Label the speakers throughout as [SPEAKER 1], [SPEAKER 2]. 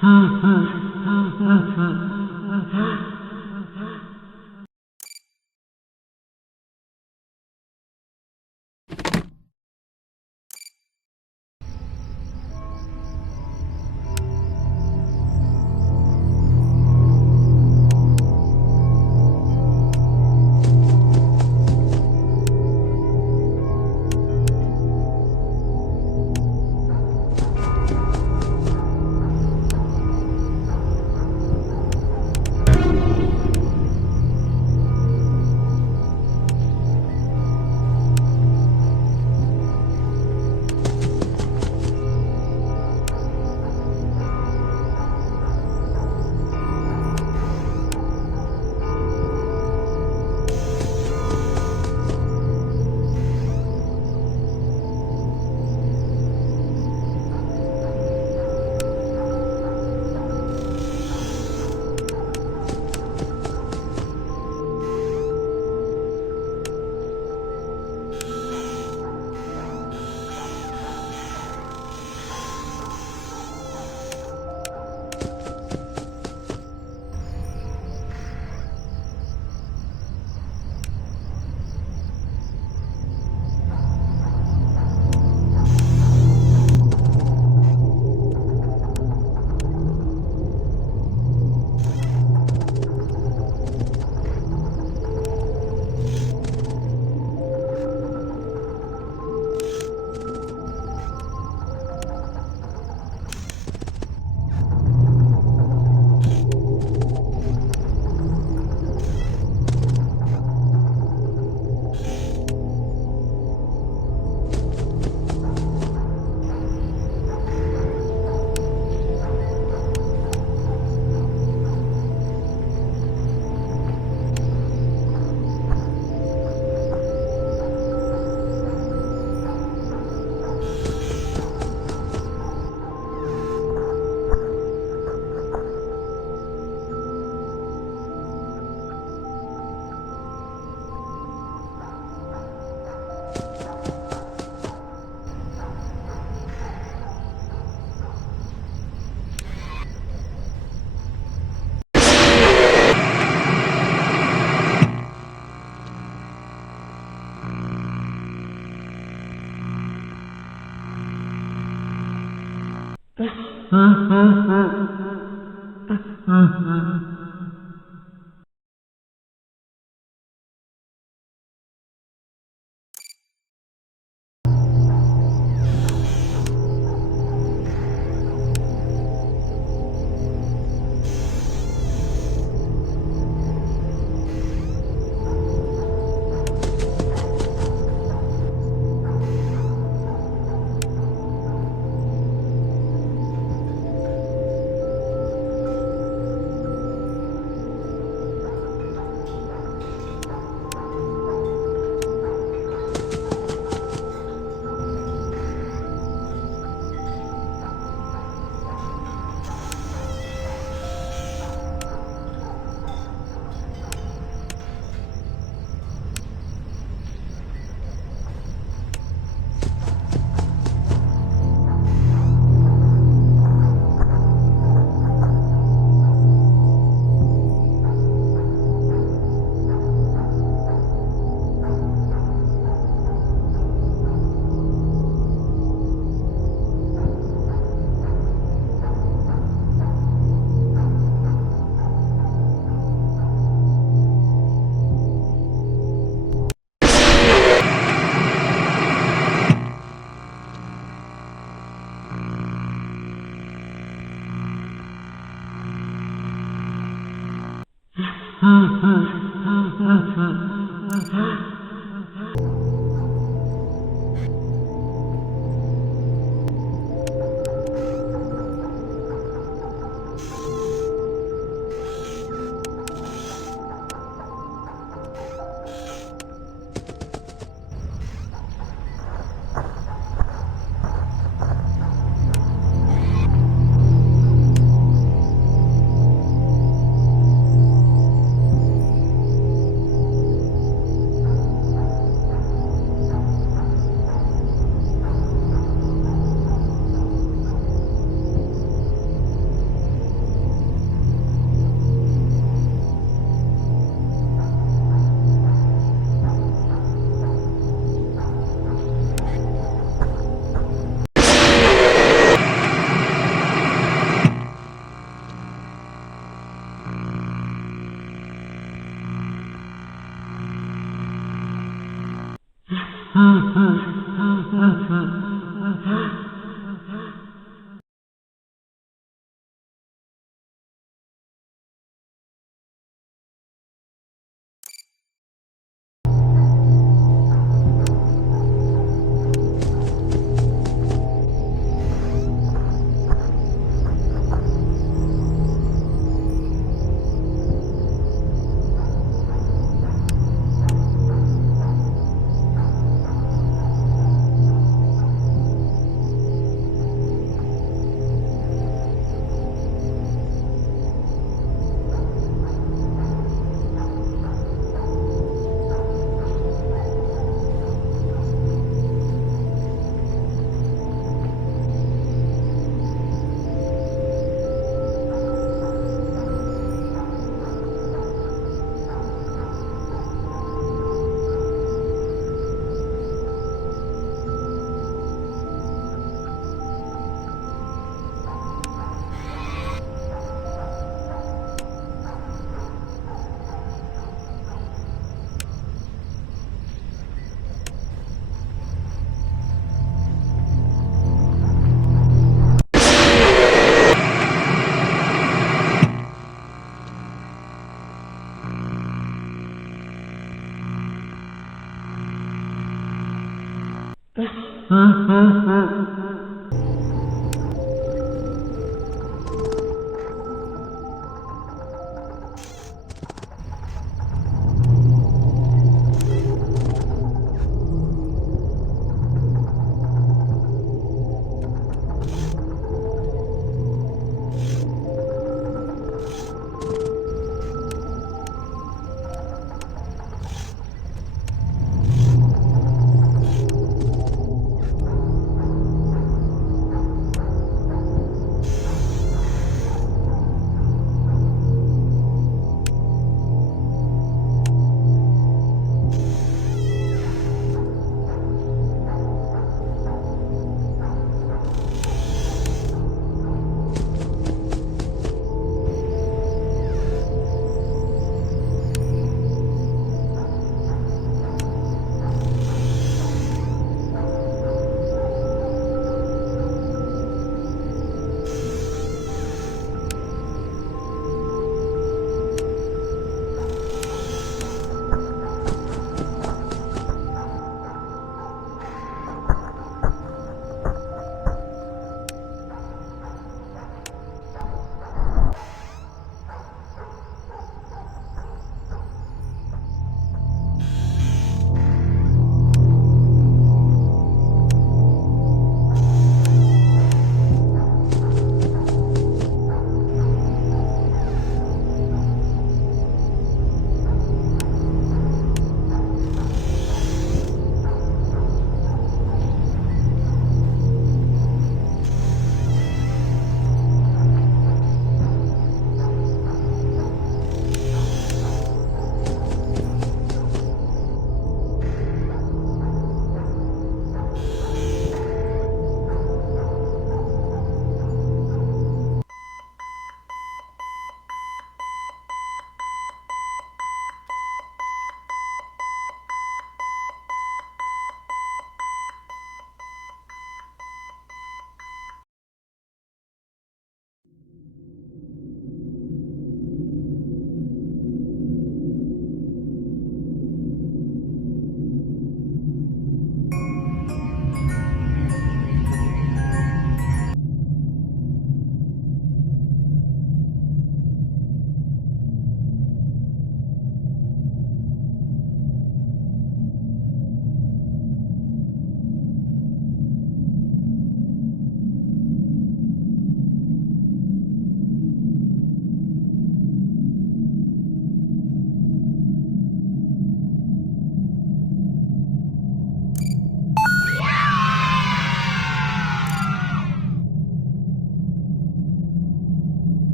[SPEAKER 1] Ha ha ha ha ha.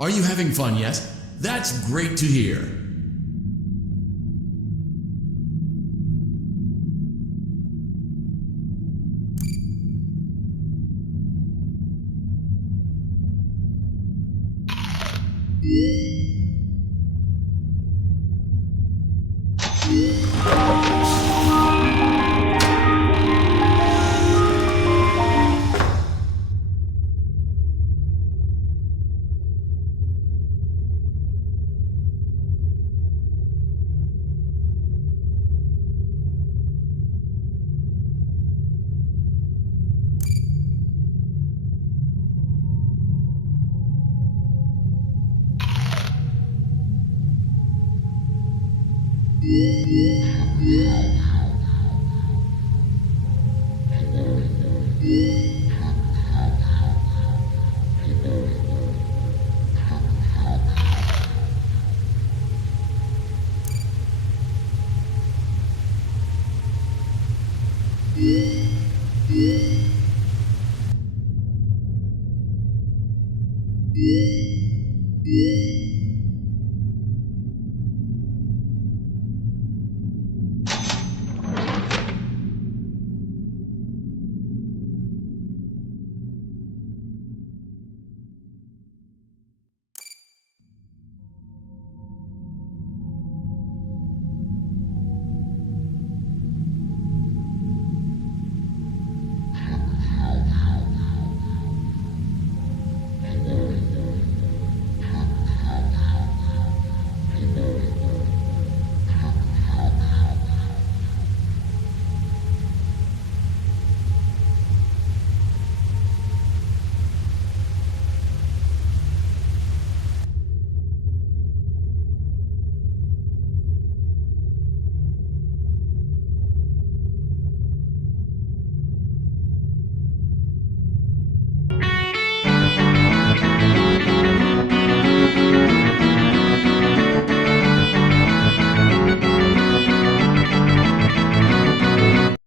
[SPEAKER 1] Are you having fun yet? That's great to hear.